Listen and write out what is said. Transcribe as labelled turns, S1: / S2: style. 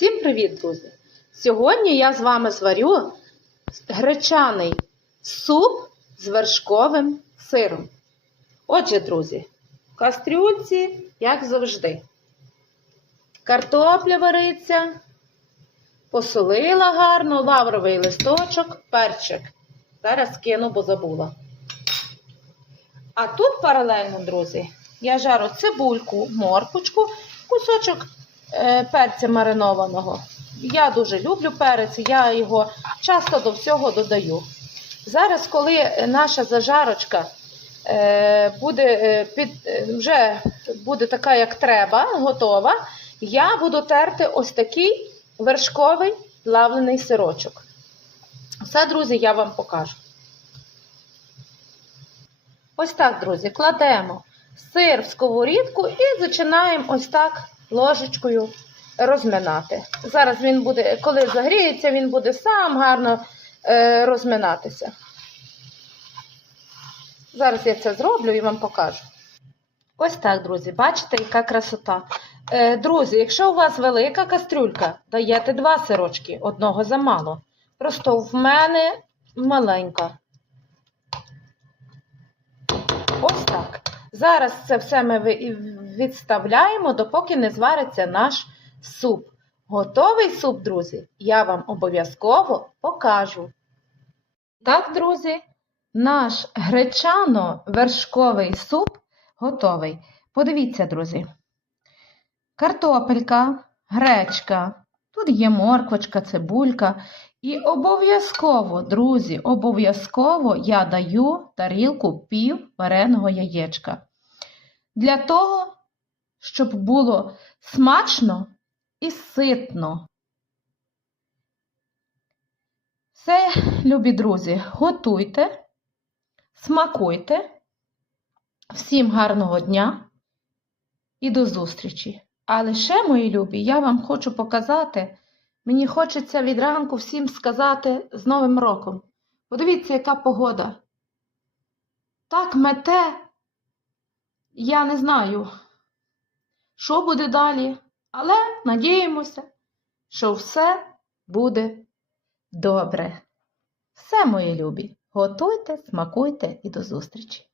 S1: Всім привіт, друзі! Сьогодні я з вами зварю гречаний суп з вершковим сиром. Отже, друзі, в кастрюльці, як завжди, картопля вариться, посолила гарно, лавровий листочок, перчик. Зараз кину, бо забула. А тут паралельно, друзі, я жару цибульку, морквочку, кусочок перця маринованого. Я дуже люблю перець, я його часто до всього додаю. Зараз, коли наша зажарочка е, буде е, під, е, вже буде така, як треба, готова, я буду терти ось такий вершковий плавлений сирочок. Все, друзі, я вам покажу. Ось так, друзі, кладемо сир в сковорідку і починаємо ось так ложечкою розминати. Зараз він буде, коли загріється, він буде сам гарно е, розминатися. Зараз я це зроблю і вам покажу. Ось так, друзі, бачите, яка красота. Е, друзі, якщо у вас велика кастрюлька, даєте два сирочки, одного замало. Просто в мене маленька. Ось так. Зараз це все ми відставляємо, допоки не звариться наш суп. Готовий суп, друзі, я вам обов'язково покажу. Так, друзі, наш гречано-вершковий суп готовий. Подивіться, друзі. Картопелька, гречка, тут є морквочка, цибулька. І обов'язково, друзі, обов'язково я даю тарілку пів вареного яєчка. Для того, щоб було смачно і ситно. Все, любі друзі, готуйте, смакуйте. Всім гарного дня і до зустрічі! Але ще, мої любі, я вам хочу показати. Мені хочеться від ранку всім сказати з Новим роком. Подивіться, яка погода. Так мете, я не знаю, що буде далі, але надіємося, що все буде добре. Все, мої любі, готуйте, смакуйте і до зустрічі!